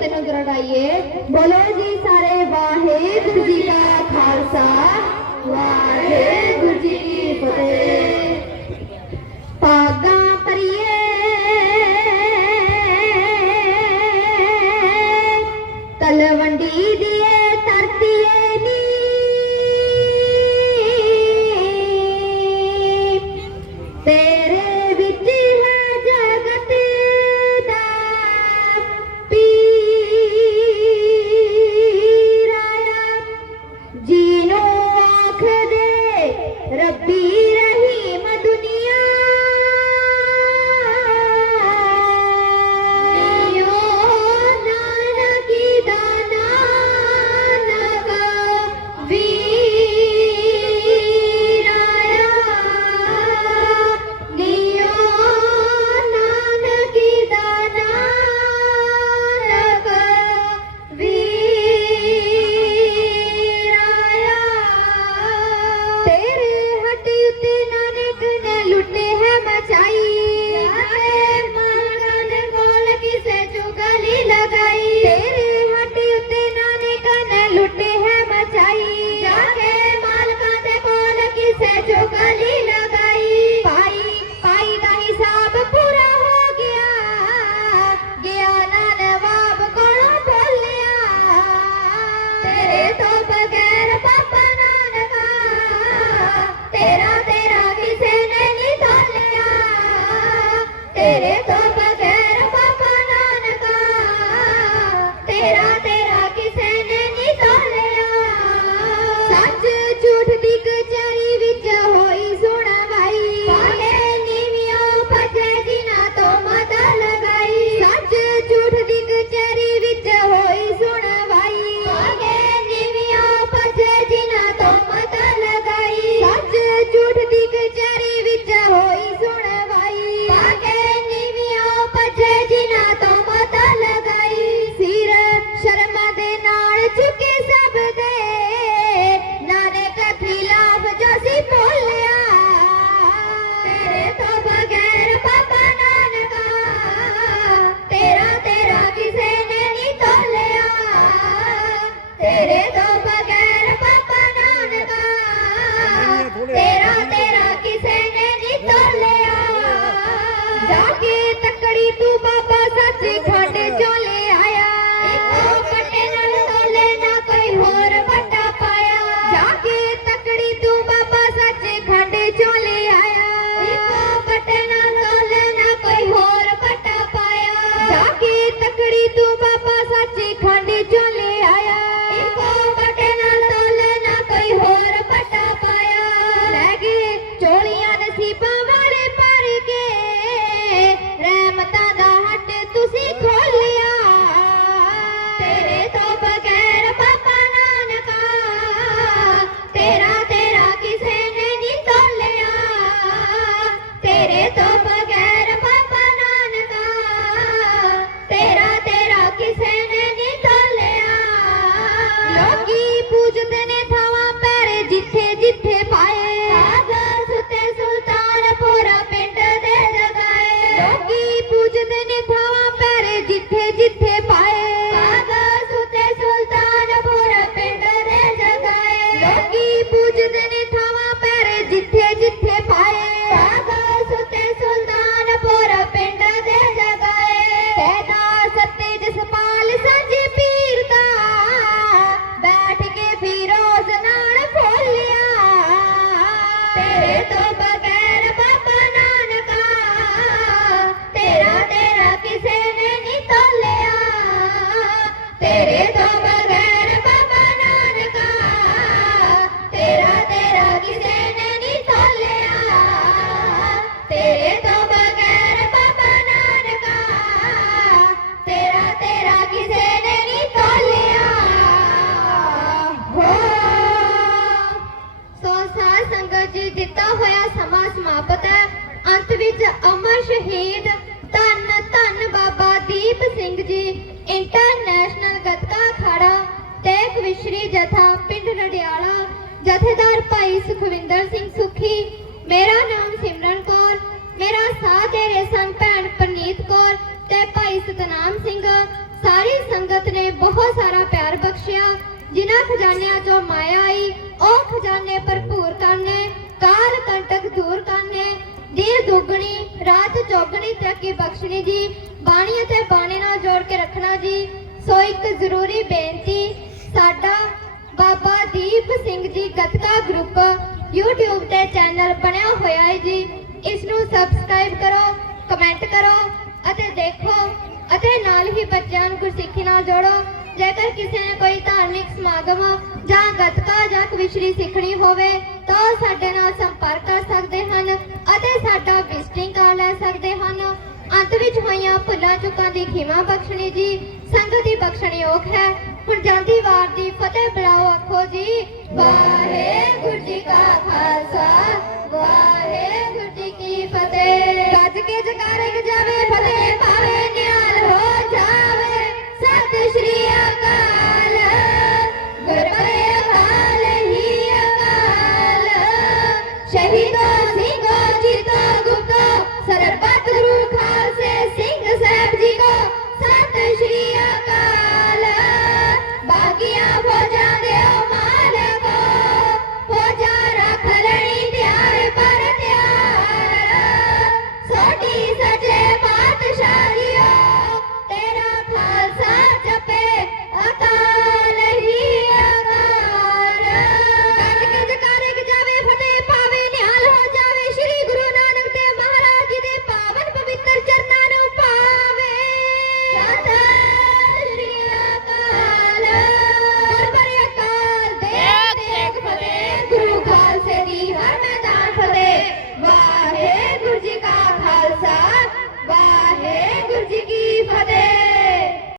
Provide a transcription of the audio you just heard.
ਤੈਨੂੰ ਦਰੜਾਈਏ ਬੋਲੋ ਜੀ ਸਾਰੇ ਵਾਹਿਗੁਰੂ ਜੀ ਕਾ ਖਾਲਸਾ। ਵਾਹਿਗੁਰੂ ਜੀ ਕੀ ਫਤਿਹ। ਦਿੱਤਾ ਹੋਇਆ ਸਮਾਂ ਸਮਾਪਤ ਹੈ। ਅੰਤ ਵਿੱਚ ਅਮਰ ਸ਼ਹੀਦ ਧੰਨ ਧੰਨ ਬਾਬਾ ਦੀਪ ਸਿੰਘ ਜੀ ਇੰਟਰਨੈਸ਼ਨਲ ਗੱਤਕਾ ਅਖਾੜਾ ਤੇ ਕਵਿਸ਼ਰੀ ਜਥਾ ਪਿੰਡ ਰੜਿਆਲਾ, ਜਥੇਦਾਰ ਭਾਈ ਸੁਖਵਿੰਦਰ ਸਿੰਘ ਸੁਖੀ, ਮੇਰਾ ਨਾਮ ਸਿਮਰਨ ਕੌਰ, ਮੇਰਾ ਸਾਥ ਦੇ ਰਹੇ ਸਨ ਭੈਣ ਪ੍ਰਨੀਤ ਕੌਰ ਤੇ ਭਾਈ ਸਤਨਾਮ ਸਿੰਘ। ਸਾਰੀ ਸੰਗਤ ਨੇ ਬਹੁਤ ਸਾਰਾ ਪਿਆਰ ਬਖਸ਼ਿਆ। ਜਿਨ੍ਹਾਂ ਖਜ਼ਾਨਿਆਂ ਚੋਂ ਮਾਇਆ ਆਈ, ਉਹ ਖਜ਼ਾਨੇ ਭਰਪੂਰ ਕਰਨੇ ਕਾਲ ਕੰਟਕ ਦੂਰ ਕਰਨੇ, ਦੀਰ ਦੁੱਗਣੀ, ਰਾਤ ਚੌਗਣੀ ਤਰੱਕੀ ਬਖਸ਼ਣੀ ਜੀ ਬਾਣੀ ਅਤੇ ਬਾਣੇ ਨਾਲ ਜੋੜ ਕੇ ਰੱਖਣਾ ਜੀ। ਸੋ ਇੱਕ ਜ਼ਰੂਰੀ ਬੇਨਤੀ, ਸਾਡਾ ਬਾਬਾ ਦੀਪ ਸਿੰਘ ਜੀ ਗੱਤਕਾ ਗਰੁੱਪ YouTube ਤੇ ਚੈਨਲ ਬਣਿਆ ਹੋਇਆ ਹੈ ਜੀ। ਇਸ ਨੂੰ ਸਬਸਕ੍ਰਾਈਬ ਕਰੋ ਕਮੈਂਟ ਕਰੋ ਅਤੇ ਦੇਖੋ ਅਤੇ ਨਾਲ ਹੀ ਬੱਚਿਆਂ ਨੂੰ ਗੁਰਸਿੱਖੀ ਨਾਲ ਜੋੜੋ। ਜੇਕਰ ਕਿਸੇ ਨੇ ਕੋਈ ਧਾਰਮਿਕ ਸਮਾਗਮ ਜਾਂ ਗਤਕਾ ਜਾਂ ਕਵਿਸ਼ਰੀ ਸਿੱਖਣੀ ਹੋਵੇ ਤਾਂ ਸਾਡੇ ਨਾਲ ਸੰਪਰਕ ਕਰ ਸਕਦੇ ਹਨ ਅਤੇ ਸਾਡਾ ਵਿਜ਼ਿਟਿੰਗ ਕਾਰਡ ਲੈ ਸਕਦੇ ਹਨ। ਅੰਤ ਵਿੱਚ ਹੋਈਆਂ ਭੁੱਲਾਂ ਚੁੱਕਾਂ ਦੀ ਖਿਮਾ ਬਖਸ਼ਣੀ ਜੀ, ਸੰਗਤ ਦੀ ਬਖਸ਼ਣਯੋਗ ਹੈ। ਹੁਣ ਜਾਂਦੀ ਵਾਰ ਦੀ ਫਤਿਹ ਬੁਲਾਓ ਆਖੋ ਜੀ। ਵਾਹਿਗੁਰੂ ਜੀ ਕਾ ਖਾਲਸਾ, ਵਾਹਿਗੁਰੂ